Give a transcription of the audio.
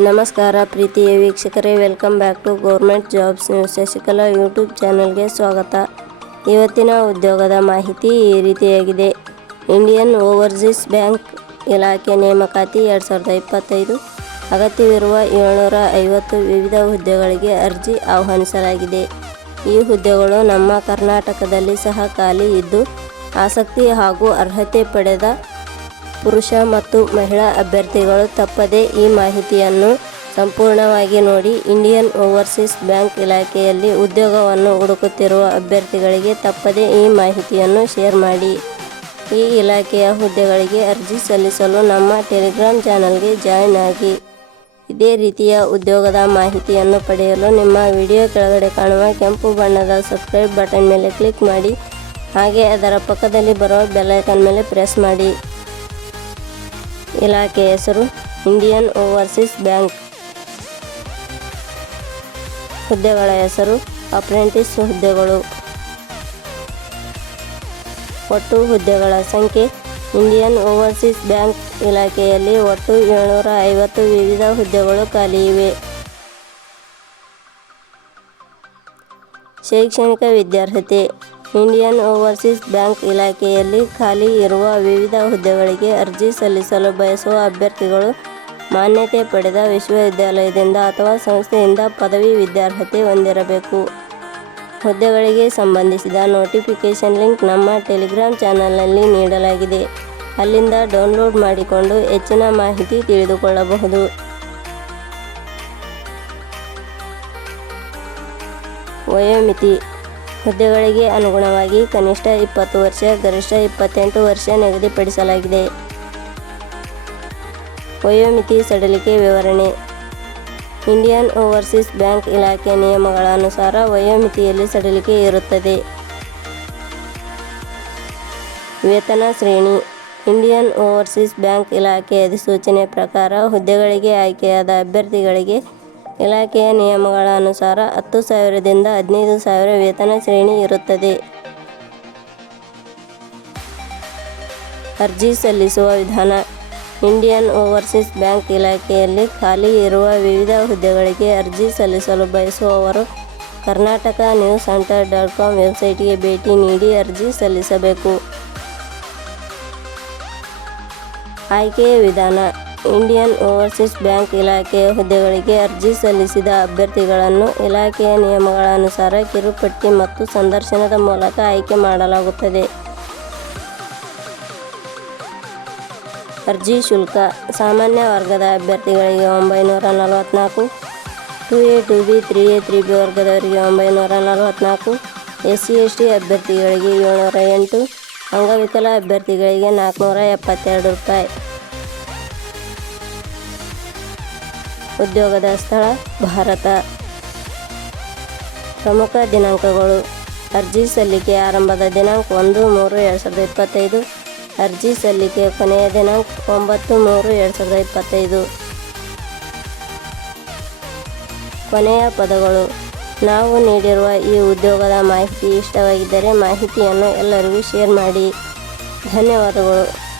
ನಮಸ್ಕಾರ ಪ್ರೀತಿಯ ವೀಕ್ಷಕರೇ welcome back to government jobs news Shashikala YouTube ಚಾನಲ್ಗೆ ಸ್ವಾಗತ. ಇವತ್ತಿನ ಉದ್ಯೋಗದ ಮಾಹಿತಿ ಈ ರೀತಿಯಾಗಿದೆ. ಇಂಡಿಯನ್ ಓವರ್ಸೀಸ್ ಬ್ಯಾಂಕ್ ಇಲಾಖೆ ನೇಮಕಾತಿ ಎರಡು ಸಾವಿರದ ಇಪ್ಪತ್ತೈದು. ಅಗತ್ಯವಿರುವ ಏಳ್ನೂರ ಐವತ್ತು ವಿವಿಧ ಹುದ್ದೆಗಳಿಗೆ ಅರ್ಜಿ ಆಹ್ವಾನಿಸಲಾಗಿದೆ. ಈ ಹುದ್ದೆಗಳು ನಮ್ಮ ಕರ್ನಾಟಕದಲ್ಲಿ ಸಹ ಖಾಲಿ ಇದ್ದು, ಆಸಕ್ತಿ ಹಾಗೂ ಅರ್ಹತೆ ಪಡೆದ ಪುರುಷ ಮತ್ತು ಮಹಿಳಾ ಅಭ್ಯರ್ಥಿಗಳು ತಪ್ಪದೇ ಈ ಮಾಹಿತಿಯನ್ನು ಸಂಪೂರ್ಣವಾಗಿ ನೋಡಿ ಇಂಡಿಯನ್ ಓವರ್ಸೀಸ್ ಬ್ಯಾಂಕ್ ಇಲಾಖೆಯಲ್ಲಿ ಉದ್ಯೋಗವನ್ನು ಹುಡುಕುತ್ತಿರುವ ಅಭ್ಯರ್ಥಿಗಳಿಗೆ ತಪ್ಪದೇ ಈ ಮಾಹಿತಿಯನ್ನು ಶೇರ್ ಮಾಡಿ. ಈ ಇಲಾಖೆಯ ಹುದ್ದೆಗಳಿಗೆ ಅರ್ಜಿ ಸಲ್ಲಿಸಲು ನಮ್ಮ ಟೆಲಿಗ್ರಾಮ್ ಚಾನಲ್ಗೆ ಜಾಯ್ನ್ ಆಗಿ. ಇದೇ ರೀತಿಯ ಉದ್ಯೋಗದ ಮಾಹಿತಿಯನ್ನು ಪಡೆಯಲು ನಿಮ್ಮ ವಿಡಿಯೋ ಕೆಳಗಡೆ ಕಾಣುವ ಕೆಂಪು ಬಣ್ಣದ ಸಬ್ಸ್ಕ್ರೈಬ್ ಬಟನ್ ಮೇಲೆ ಕ್ಲಿಕ್ ಮಾಡಿ, ಹಾಗೆ ಅದರ ಪಕ್ಕದಲ್ಲಿ ಬರುವ ಬೆಲ್ಲೈಕನ್ ಮೇಲೆ ಪ್ರೆಸ್ ಮಾಡಿ. ಇಲಾಖೆ ಹೆಸರು ಇಂಡಿಯನ್ ಓವರ್ಸೀಸ್ ಬ್ಯಾಂಕ್. ಹುದ್ದೆಗಳ ಹೆಸರು ಅಪ್ರೆಂಟಿಸ್ ಹುದ್ದೆಗಳು. ಒಟ್ಟು ಹುದ್ದೆಗಳ ಸಂಖ್ಯೆ ಇಂಡಿಯನ್ ಓವರ್ಸೀಸ್ ಬ್ಯಾಂಕ್ ಇಲಾಖೆಯಲ್ಲಿ ಒಟ್ಟು ಏಳ್ನೂರ ಐವತ್ತು ವಿವಿಧ ಹುದ್ದೆಗಳು ಖಾಲಿ ಇವೆ. ಶೈಕ್ಷಣಿಕ ವಿದ್ಯಾರ್ಹತೆ ಇಂಡಿಯನ್ ಓವರ್ಸೀಸ್ ಬ್ಯಾಂಕ್ ಇಲಾಖೆಯಲ್ಲಿ ಖಾಲಿ ಇರುವ ವಿವಿಧ ಹುದ್ದೆಗಳಿಗೆ ಅರ್ಜಿ ಸಲ್ಲಿಸಲು ಬಯಸುವ ಅಭ್ಯರ್ಥಿಗಳು ಮಾನ್ಯತೆ ಪಡೆದ ವಿಶ್ವವಿದ್ಯಾಲಯದಿಂದ ಅಥವಾ ಸಂಸ್ಥೆಯಿಂದ ಪದವಿ ವಿದ್ಯಾರ್ಹತೆ ಹೊಂದಿರಬೇಕು. ಹುದ್ದೆಗಳಿಗೆ ಸಂಬಂಧಿಸಿದ ನೋಟಿಫಿಕೇಷನ್ ಲಿಂಕ್ ನಮ್ಮ ಟೆಲಿಗ್ರಾಮ್ ಚಾನಲ್ನಲ್ಲಿ ನೀಡಲಾಗಿದೆ. ಅಲ್ಲಿಂದ ಡೌನ್ಲೋಡ್ ಮಾಡಿಕೊಂಡು ಹೆಚ್ಚಿನ ಮಾಹಿತಿ ತಿಳಿದುಕೊಳ್ಳಬಹುದು. ವಯೋಮಿತಿ ಹುದ್ದೆಗಳಿಗೆ ಅನುಗುಣವಾಗಿ ಕನಿಷ್ಠ ಇಪ್ಪತ್ತು ವರ್ಷ, ಗರಿಷ್ಠ ಇಪ್ಪತ್ತೆಂಟು ವರ್ಷ ನಿಗದಿಪಡಿಸಲಾಗಿದೆ. ವಯೋಮಿತಿ ಸಡಿಲಿಕೆ ವಿವರಣೆ. ಇಂಡಿಯನ್ ಓವರ್ಸೀಸ್ ಬ್ಯಾಂಕ್ ಇಲಾಖೆ ನಿಯಮಗಳ ಅನುಸಾರ ವಯೋಮಿತಿಯಲ್ಲಿ ಸಡಿಲಿಕೆ ಇರುತ್ತದೆ. ವೇತನ ಶ್ರೇಣಿ. ಇಂಡಿಯನ್ ಓವರ್ಸೀಸ್ ಬ್ಯಾಂಕ್ ಇಲಾಖೆ ಅಧಿಸೂಚನೆ ಪ್ರಕಾರ ಹುದ್ದೆಗಳಿಗೆ ಆಯ್ಕೆಯಾದ ಅಭ್ಯರ್ಥಿಗಳಿಗೆ ಇಲಾಖೆಯ ನಿಯಮಗಳ ಅನುಸಾರ ಹತ್ತು ಸಾವಿರದಿಂದ ಹದಿನೈದು ಸಾವಿರ ವೇತನ ಶ್ರೇಣಿ ಇರುತ್ತದೆ. ಅರ್ಜಿ ಸಲ್ಲಿಸುವ ವಿಧಾನ. ಇಂಡಿಯನ್ ಓವರ್ಸೀಸ್ ಬ್ಯಾಂಕ್ ಇಲಾಖೆಯಲ್ಲಿ ಖಾಲಿ ಇರುವ ವಿವಿಧ ಹುದ್ದೆಗಳಿಗೆ ಅರ್ಜಿ ಸಲ್ಲಿಸಲು ಬಯಸುವವರು Karnataka news centre dot com ವೆಬ್ಸೈಟ್ಗೆ ಭೇಟಿ ನೀಡಿ ಅರ್ಜಿ ಸಲ್ಲಿಸಬೇಕು. ಆಯ್ಕೆಯ ವಿಧಾನ. ಇಂಡಿಯನ್ ಓವರ್ಸೀಸ್ ಬ್ಯಾಂಕ್ ಇಲಾಖೆಯ ಹುದ್ದೆಗಳಿಗೆ ಅರ್ಜಿ ಸಲ್ಲಿಸಿದ ಅಭ್ಯರ್ಥಿಗಳನ್ನು ಇಲಾಖೆಯ ನಿಯಮಗಳ ಅನುಸಾರ ಕಿರುಪಟ್ಟಿ ಮತ್ತು ಸಂದರ್ಶನದ ಮೂಲಕ ಆಯ್ಕೆ ಮಾಡಲಾಗುತ್ತದೆ. ಅರ್ಜಿ ಶುಲ್ಕ, ಸಾಮಾನ್ಯ ವರ್ಗದ ಅಭ್ಯರ್ಥಿಗಳಿಗೆ ಒಂಬೈನೂರ ನಲವತ್ತ್ನಾಲ್ಕು two A two B, three A three B ವರ್ಗದವರಿಗೆ ಒಂಬೈನೂರ ನಲವತ್ತ್ನಾಲ್ಕು ಎಸ್ ಸಿ ಎಸ್ ಟಿ ಅಭ್ಯರ್ಥಿಗಳಿಗೆ ಏಳ್ನೂರ ಎಂಟು, ಅಂಗವಿಕಲ ಅಭ್ಯರ್ಥಿಗಳಿಗೆ ನಾಲ್ಕುನೂರ ಎಪ್ಪತ್ತೆರಡು ರೂಪಾಯಿ. ಉದ್ಯೋಗದ ಸ್ಥಳ ಭಾರತ. ಪ್ರಮುಖ ದಿನಾಂಕಗಳು. ಅರ್ಜಿ ಸಲ್ಲಿಕೆ ಆರಂಭದ ದಿನಾಂಕ ಒಂದು ಮೂರು ಎರಡು ಸಾವಿರದ ಇಪ್ಪತ್ತೈದು. ಅರ್ಜಿ ಸಲ್ಲಿಕೆ ಕೊನೆಯ ದಿನಾಂಕ ಒಂಬತ್ತು ಮೂರು ಎರಡು ಸಾವಿರದ ಇಪ್ಪತ್ತೈದು. ಕೊನೆಯ ಪದಗಳು. ನಾವು ನೀಡಿರುವ ಈ ಉದ್ಯೋಗದ ಮಾಹಿತಿ ಇಷ್ಟವಾಗಿದ್ದರೆ ಮಾಹಿತಿಯನ್ನು ಎಲ್ಲರಿಗೂ ಶೇರ್ ಮಾಡಿ. ಧನ್ಯವಾದಗಳು.